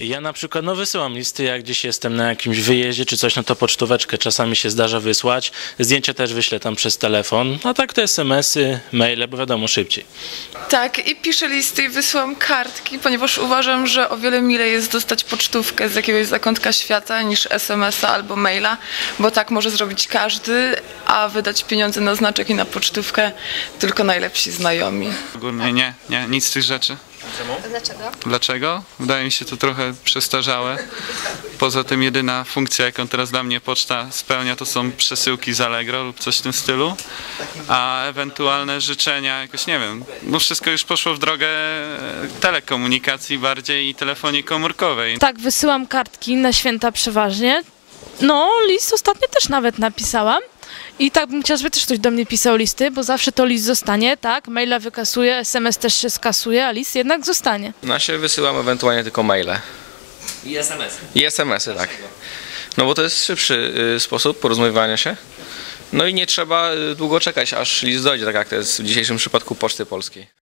Ja na przykład no wysyłam listy, jak gdzieś jestem na jakimś wyjeździe czy coś, no to pocztóweczkę czasami się zdarza wysłać. Zdjęcia też wyślę tam przez telefon. A tak to SMS-y, maile, bo wiadomo szybciej. Tak, i piszę listy i wysyłam kartki, ponieważ uważam, że o wiele milej jest dostać pocztówkę z jakiegoś zakątka świata niż SMS-a albo maila, bo tak może zrobić każdy, a wydać pieniądze na znaczek i na pocztówkę tylko najlepsi znajomi. Ogólnie nie, nie, nic z tych rzeczy. Dlaczego? Dlaczego? Wydaje mi się to trochę przestarzałe. Poza tym jedyna funkcja, jaką teraz dla mnie poczta spełnia, to są przesyłki z Allegro lub coś w tym stylu. A ewentualne życzenia, jakoś nie wiem, no wszystko już poszło w drogę telekomunikacji bardziej i telefonii komórkowej. Tak, wysyłam kartki na święta przeważnie. No, list ostatnio też nawet napisałam. I tak bym chciała, żeby też ktoś do mnie pisał listy, bo zawsze to list zostanie, tak? Maila wykasuje, SMS też się skasuje, a list jednak zostanie. Na się wysyłam ewentualnie tylko maile. I SMS. I SMS-y, tak. No bo to jest szybszy y, sposób porozumiewania się. No i nie trzeba y, długo czekać, aż list dojdzie, tak jak to jest w dzisiejszym przypadku Poczty Polskiej.